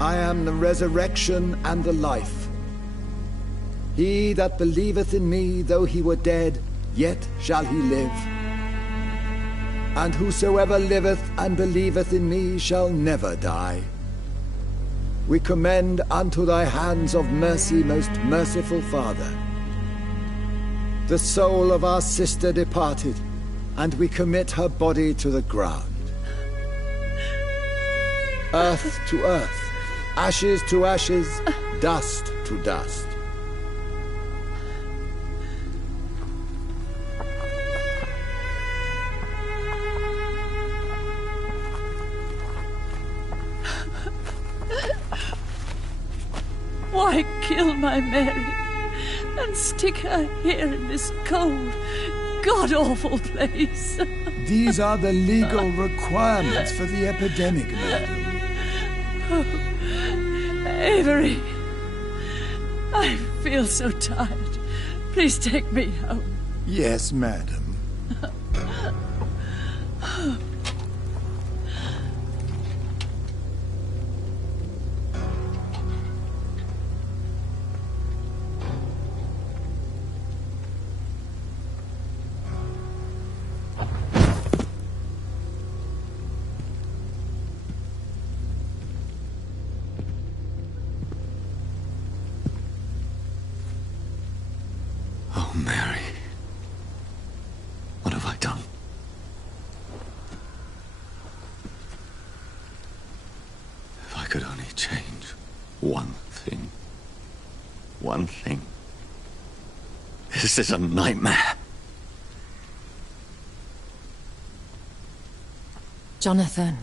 I am the resurrection and the life. He that believeth in me, though he were dead, yet shall he live. And whosoever liveth and believeth in me shall never die. We commend unto thy hands of mercy, most merciful Father, the soul of our sister departed, and we commit her body to the ground. Earth to earth, ashes to ashes, dust to dust. Why kill my Mary and stick her here in this cold, god-awful place? These are the legal requirements for the epidemic, madam. Oh, Avery, I feel so tired. Please take me home. Yes, madam. Oh, Mary. What have I done? If I could only change one thing. One thing. This is a nightmare. Jonathan,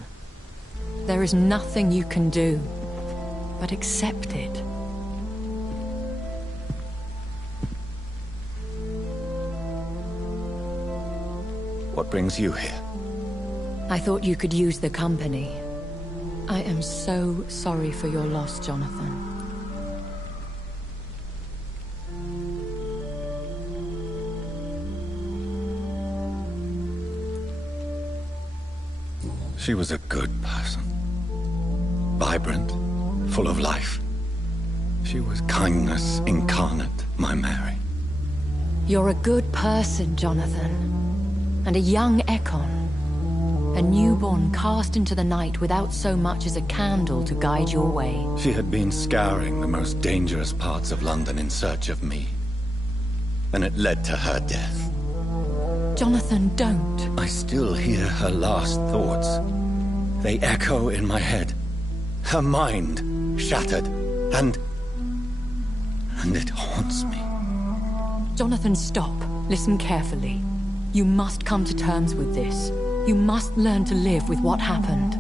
there is nothing you can do but accept it. What brings you here? I thought you could use the company. I am so sorry for your loss, Jonathan. She was a good person. Vibrant, full of life. She was kindness incarnate, my Mary. You're a good person, Jonathan. And a young Ekon. A newborn cast into the night without so much as a candle to guide your way. She had been scouring the most dangerous parts of London in search of me. And it led to her death. Jonathan, don't. I still hear her last thoughts. They echo in my head. Her mind shattered, and it haunts me. Jonathan, stop. Listen carefully. You must come to terms with this. You must learn to live with what happened.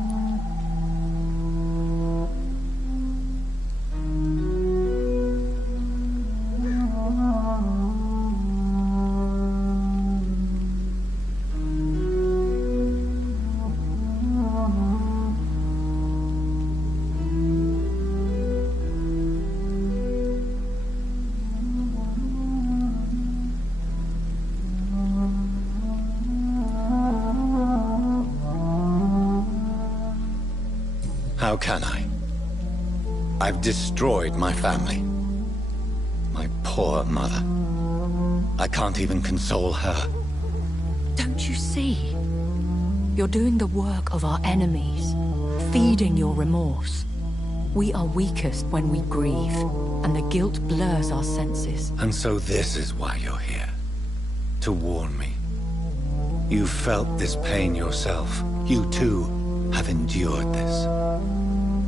How can I? I've destroyed my family. My poor mother. I can't even console her. Don't you see? You're doing the work of our enemies, feeding your remorse. We are weakest when we grieve, and the guilt blurs our senses. And so this is why you're here. To warn me. You've felt this pain yourself. You too have endured this.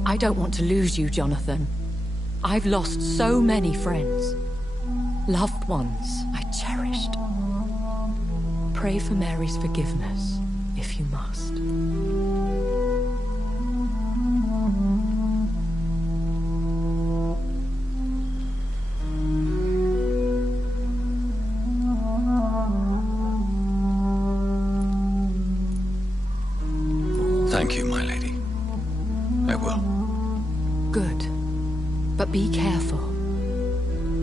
I don't want to lose you, Jonathan. I've lost so many friends. Loved ones I cherished. Pray for Mary's forgiveness, if you must. Thank you, my lady. I will. Good. But be careful.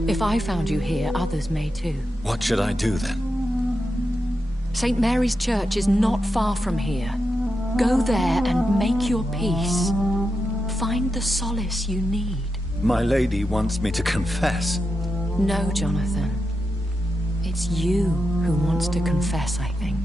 If I found you here, others may too. What should I do then? St. Mary's Church is not far from here. Go there and make your peace. find the solace you need. My lady wants me to confess. No, Jonathan. It's you who wants to confess, I think.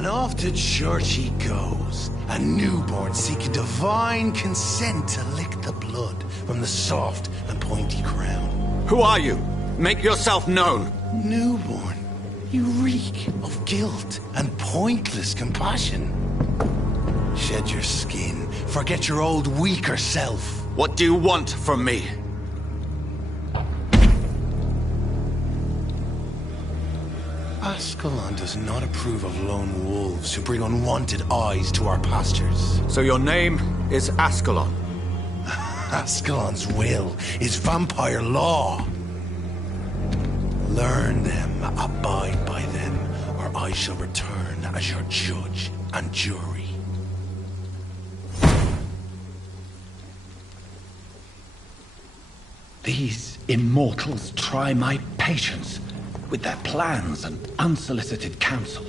And off to church he goes, a newborn seeking divine consent to lick the blood from the soft and pointy crown. Who are you? Make yourself known. Newborn, you reek of guilt and pointless compassion. Shed your skin, forget your old weaker self. What do you want from me? Ascalon does not approve of lone wolves who bring unwanted eyes to our pastures. So your name is Ascalon? Ascalon's will is vampire law. Learn them, abide by them, or I shall return as your judge and jury. These immortals try my patience with their plans and unsolicited counsel.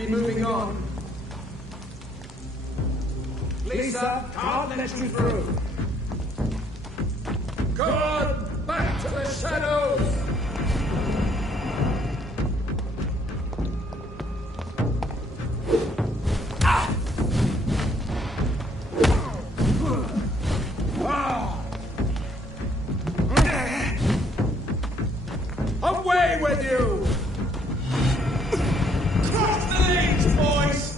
be moving on. Lisa, can't let you through. Go on, back to the shadows! Away with you! Cross the lanes, boys!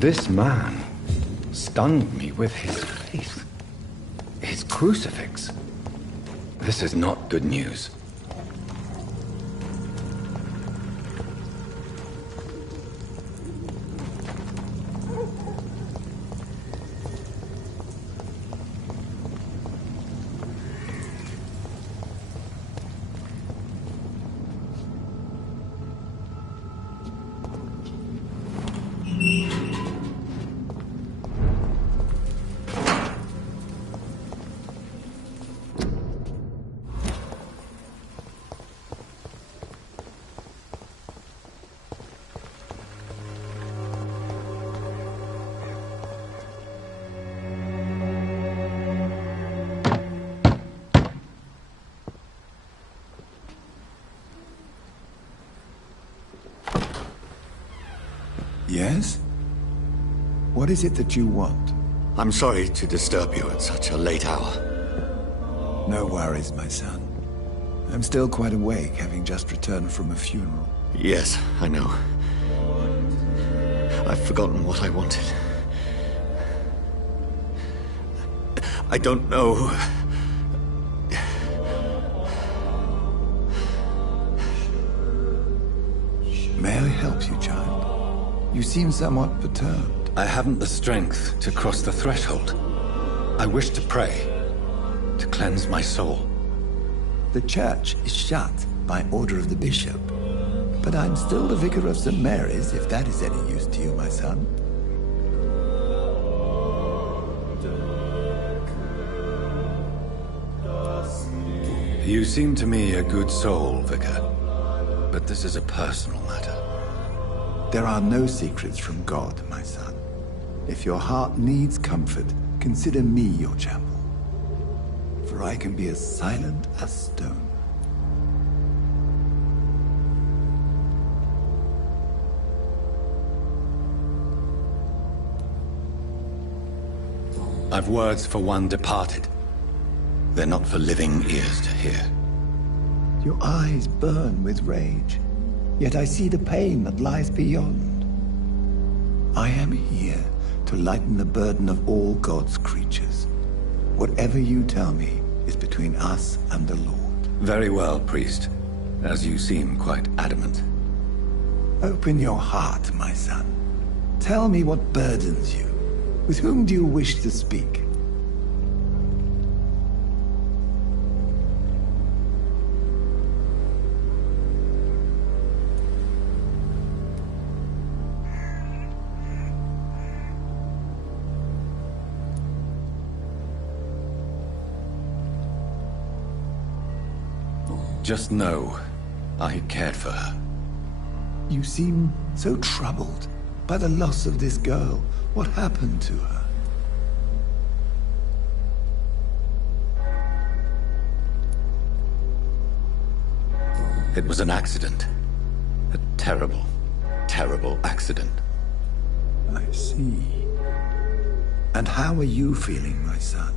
This man stunned me with his faith. His crucifix. This is not good news. Yes? What is it that you want? I'm sorry to disturb you at such a late hour. No worries, my son. I'm still quite awake, having just returned from a funeral. Yes, I know. I've forgotten what I wanted. I don't know. May I help you, child? You seem somewhat perturbed. I haven't the strength to cross the threshold. I wish to pray, to cleanse my soul. The church is shut by order of the bishop. But I'm still the vicar of St. Mary's, if that is any use to you, my son. You seem to me a good soul, Vicar. But this is a personal matter. There are no secrets from God, my son. If your heart needs comfort, consider me your chapel. For I can be as silent as stone. I've words for one departed. They're not for living ears to hear. Your eyes burn with rage, yet I see the pain that lies beyond. I am here to lighten the burden of all God's creatures. Whatever you tell me is between us and the Lord. Very well, priest, as you seem quite adamant. Open your heart, my son. Tell me what burdens you. With whom do you wish to speak? Just know, I cared for her. You seem so troubled by the loss of this girl. What happened to her? It was an accident. A terrible, terrible accident. I see. And how are you feeling, my son?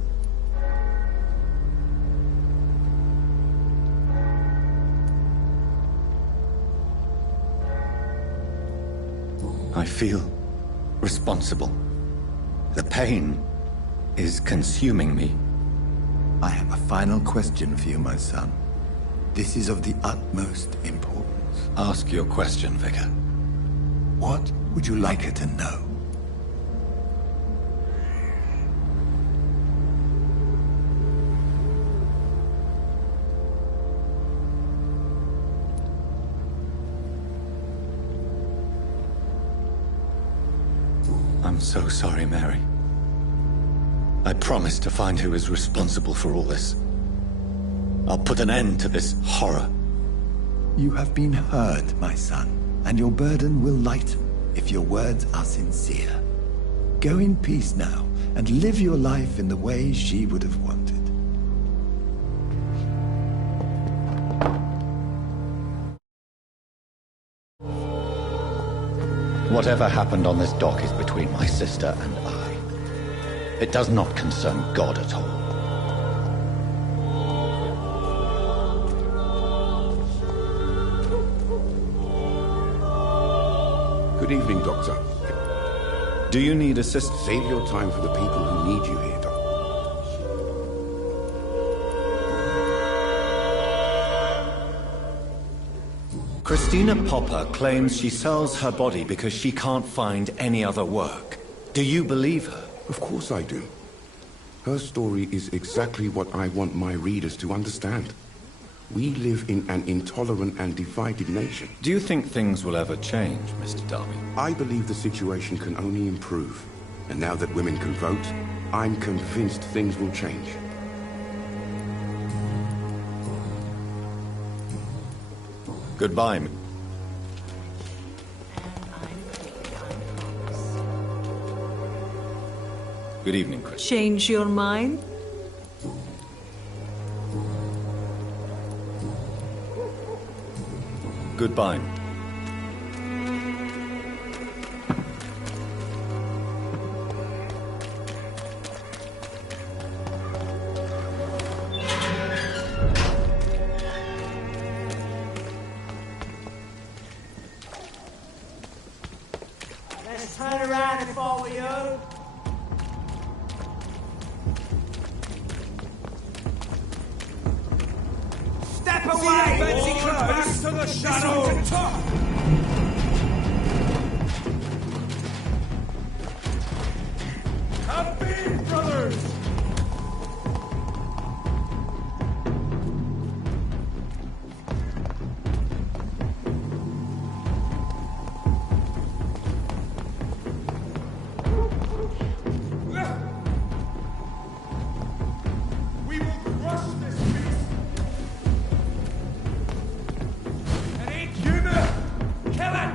I feel responsible. The pain is consuming me. I have a final question for you, my son. This is of the utmost importance. Ask your question, Vicar. What would you like her to know? I'm so sorry, Mary. I promise to find who is responsible for all this. I'll put an end to this horror. You have been heard, my son, and your burden will lighten if your words are sincere. Go in peace now, and live your life in the way she would have wanted. Whatever happened on this dock is between my sister and I. It does not concern God at all. Good evening, Doctor. Do you need assistance? Save your time for the people who need you here, Doctor. Christina Popper claims she sells her body because she can't find any other work. Do you believe her? Of course I do. Her story is exactly what I want my readers to understand. We live in an intolerant and divided nation. Do you think things will ever change, Mr. Darby? I believe the situation can only improve. And now that women can vote, I'm convinced things will change. Goodbye. Good evening, Chris. Change your mind? Goodbye. Let's turn around and follow you. Step away! Fancy close! Back to the shadow! Come in, brothers! We will crush this beast! It ain't human! Kill it!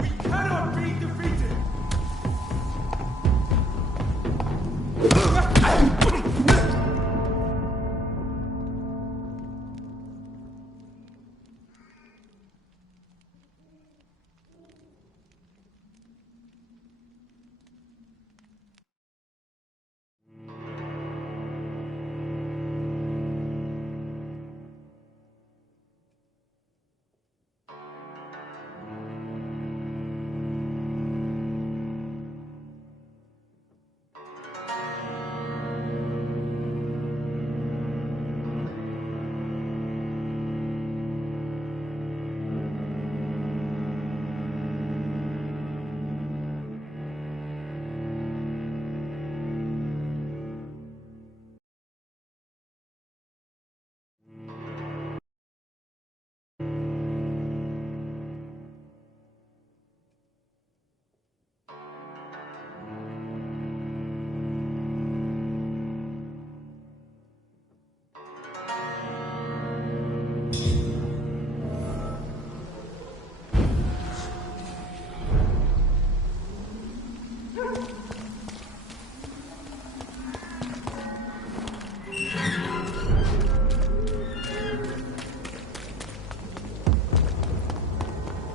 We cannot be defeated!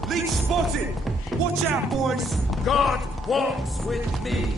Leech spotted! Watch out, boys! God walks with me!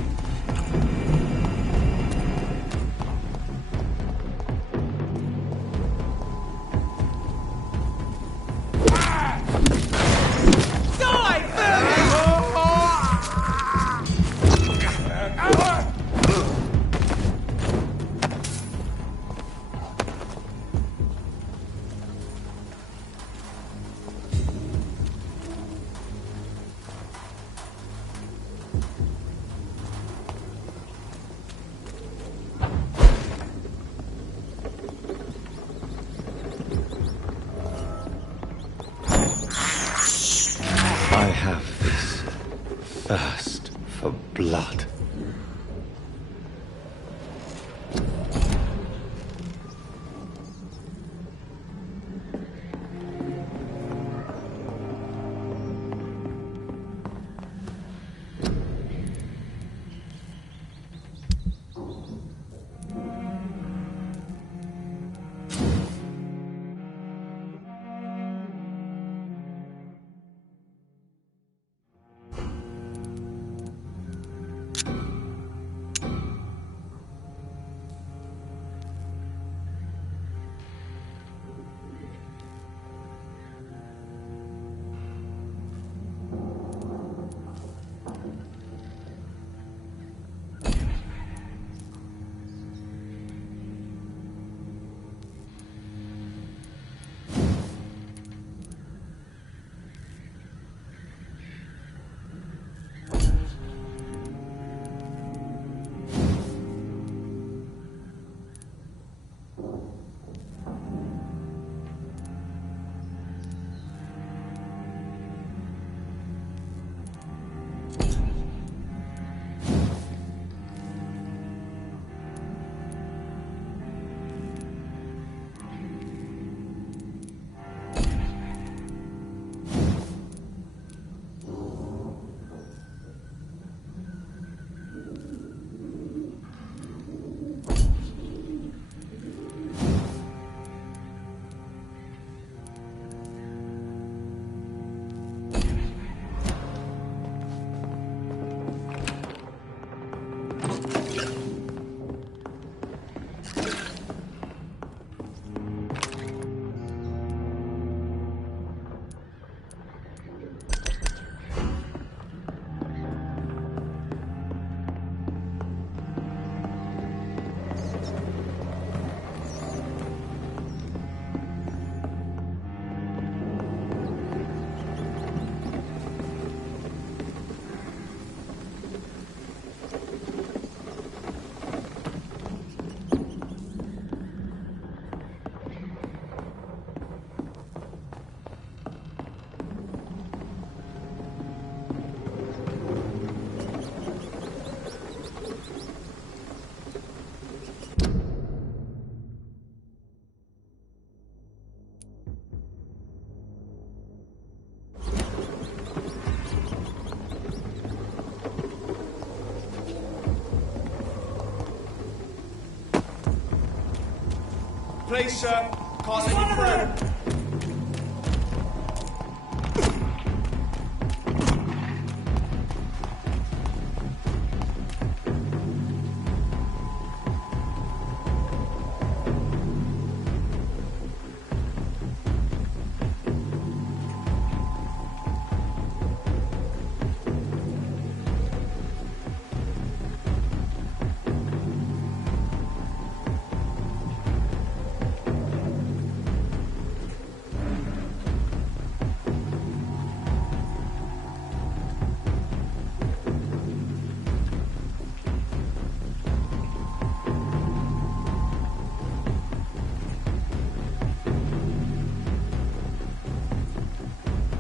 Please, sir. Can't let you through.